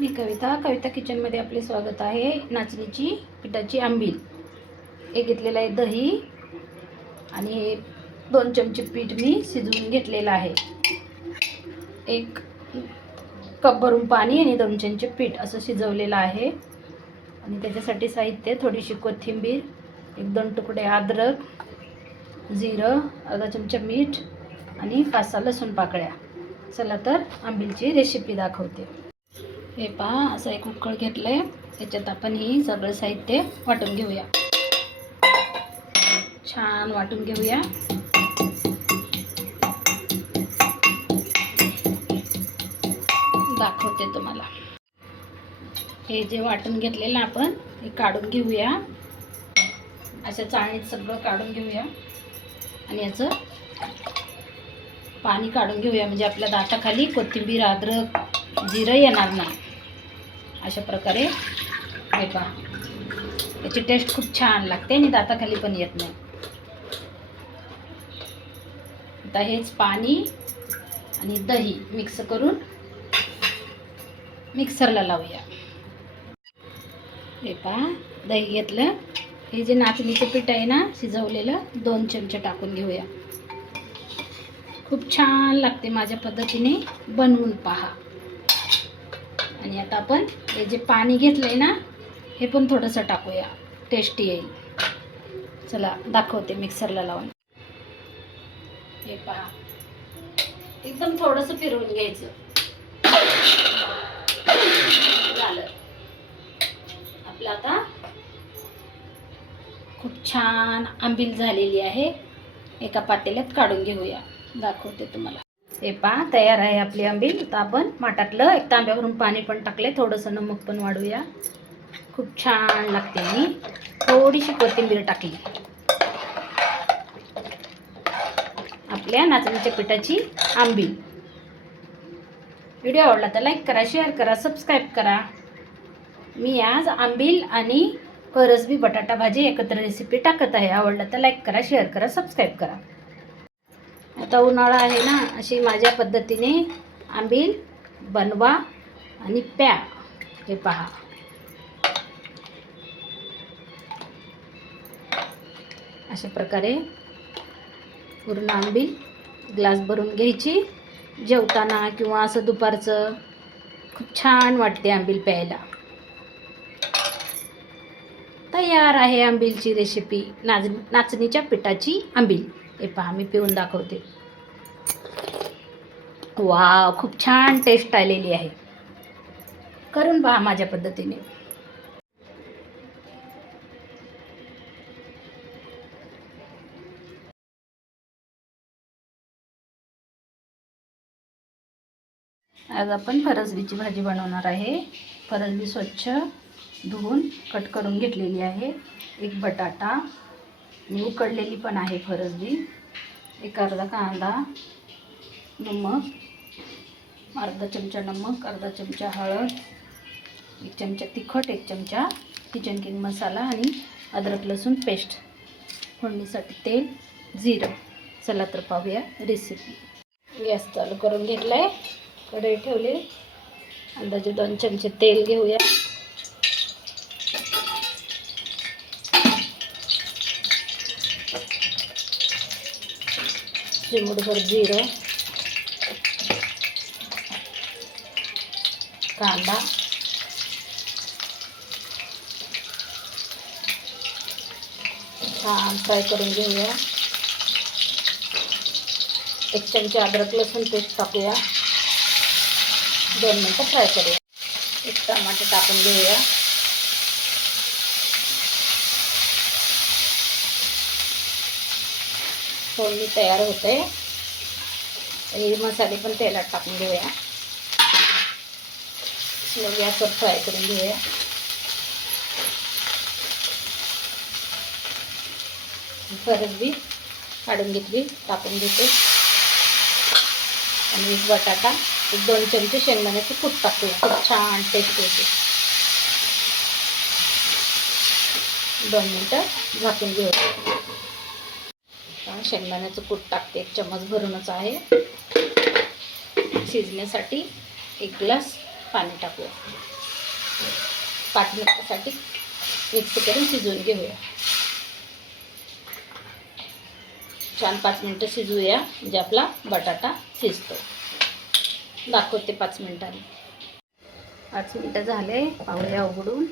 मी कविता किचनमध्ये आपले स्वागत आहे। नाचणीची पिठाची आंबील हे घेतलेलं आहे, दही आणि हे 2 चमचे पीठ मी शिजवून घेतलेलं आहे। 1 कप भरून पाणी आणि 2 चमचे पीठ असं शिजवलेलं आहे। आणि त्याच्यासाठी साहित्य थोडीशी कोथिंबीर, 1-2 तुकडे अद्रक, जिरं, अर्धा चमचा मीठ आणि 5-6 लसूण पाकळ्या। चला तर आंबीलची रेसिपी दाखवते। हे पहा, असं एक उकळ घेतलंय, याच्यात आपण ही सगळं साहित्य वाटून घेऊया। छान वाटून घेऊया। दाखवते तुम्हाला। हे जे वाटून घेतलेलं आपण हे काढून घेऊया। अशा चाळणीत सगळं काढून घेऊया आणि याचं पाणी काढून घेऊया, म्हणजे आपल्या दाताखाली कोथिंबीर, अद्रक, जिरं येणार नाही। अशा प्रकारे हे पहा, याची टेस्ट खूप छान लागते आणि दाताखाली पण येत नाही। आता हेच पाणी आणि दही मिक्स करून मिक्सरला लावूया। हे पहा, दही घेतलं। हे जे नाचणीचं पीठ आहे ना शिजवलेलं, 2 चमचे टाकून घेऊया। खूप छान लागते, माझ्या पद्धतीने बनवून पहा। आणि आता आपण हे जे पाणी घेतलंय ना हे पण थोडंसं टाकूया, टेस्टी येईल। चला दाखवते मिक्सरला लावून। हे पहा, एकदम थोडंसं फिरवून घ्यायचं। झालं आपलं। आता खूप छान आंबील झालेली आहे। एका पातेल्यात काढून घेऊया, दाखवते तुम्हाला। हे पहा, तयार आहे आपली आंबील। आता आपण माठातलं 1 तांब्यावरून पाणी पण टाकले, थोडंसं नमक पण वाढूया। खूप छान लागते। मी थोडीशी कोथिंबीर टाकली। आपल्या नाचणीच्या पिठाची आंबील। व्हिडिओ आवडला तर लाईक करा, शेअर करा, सबस्क्राईब करा। मी आज आंबील आणि फरसबी बटाटा भाजी एकत्र रेसिपी टाकत आहे। आवडलं तर लाईक करा, शेअर करा, सबस्क्राईब करा। आता उन्हाळा आहे ना, अशी माझ्या पद्धतीने आंबील बनवा आणि प्या। हे पहा, अशा प्रकारे पूर्ण आंबील ग्लास भरून घ्यायची। जेवताना किंवा असं दुपारचं खूप छान वाटते आंबील प्यायला। तयार आहे आंबीलची रेसिपी, नाचणीच्या पिठाची आंबील। हे पहा, मी पिऊन दाखवते। वाव, खूप छान टेस्ट आलेली आहे। करून पहा माझ्या पद्धतीने। आज आपण फरसबीची भाजी बनवणार आहे। फरसबी स्वच्छ धुवून कट करून घेतलेली आहे। 1 बटाटा आणि उकडलेली पण आहे फरसबी। 1 अर्धा कांदा, नमक, अर्धा चमचा नमक, अर्धा चमचा हळद, 1 चमचा तिखट, 1 चमचा किचन किंग मसाला आणि अद्रक लसूण पेस्ट, फोडणीसाठी तेल, जिरं। चला तर पाहूया रेसिपी। गॅस चालू करून घेतलाय, कढई ठेवली, अंदाजे 2 चमचे तेल घेऊया। चिमूटभर जिरं, कांदा, छान फ्राय करून घेऊया। 1 चमचा अद्रक लसूण पेस्ट टाकूया, 2 मिनिटं फ्राय करूया। 1 टमाटर टाकून घेऊया। फोडणी तयार होते। हे मसाले पण तेलात टाकून घेऊया। स्लो गॅसवर फ्राय करून घेऊया। फरसबी काढून घेतली, टाकून घेते आणि 1 बटाटा, 1-2 चमचे शेंगदाण्याचं कूट टाकूया। खूप छान टेस्ट येते। 2 मिनिटं झाकून घेऊया। शेंगदाण्याचं कूट टाकते, 1 चमच भरूनच आहे। शिजण्यासाठी 1 ग्लास पाणी टाकूया. 5 मिनिटासाठी मिक्स करून शिजवून घेऊया. छान 5 मिनिटं शिजवूया, म्हणजे आपला बटाटा शिजतो. दाखवते 5 मिनिटांनी. 5 मिनिटं झाले, पाहूया उघडून.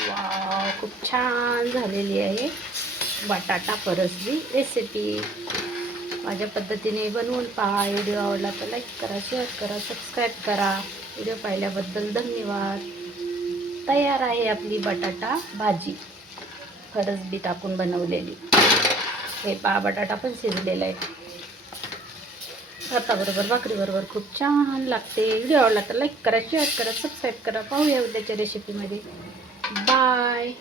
वाव, खूप छान झालेली आहे बटाटा फरसबी रेसिपी. माझ्या पद्धतीने बनवून पहा. व्हिडिओ आवडला तर लाईक करा, शेअर करा, सबस्क्राईब करा. व्हिडिओ पाहिल्याबद्दल धन्यवाद. तयार आहे आपली बटाटा भाजी, फरसबी टाकून बनवलेली. हे पहा, बटाटा पण शिजलेला आहे. भाताबरोबर, भाकरीबरोबर खूप छान लागते. व्हिडिओ आवडला तर लाईक करा, शेअर करा, सबस्क्राईब करा. पाहूया उद्याच्या रेसिपीमध्ये. बाय.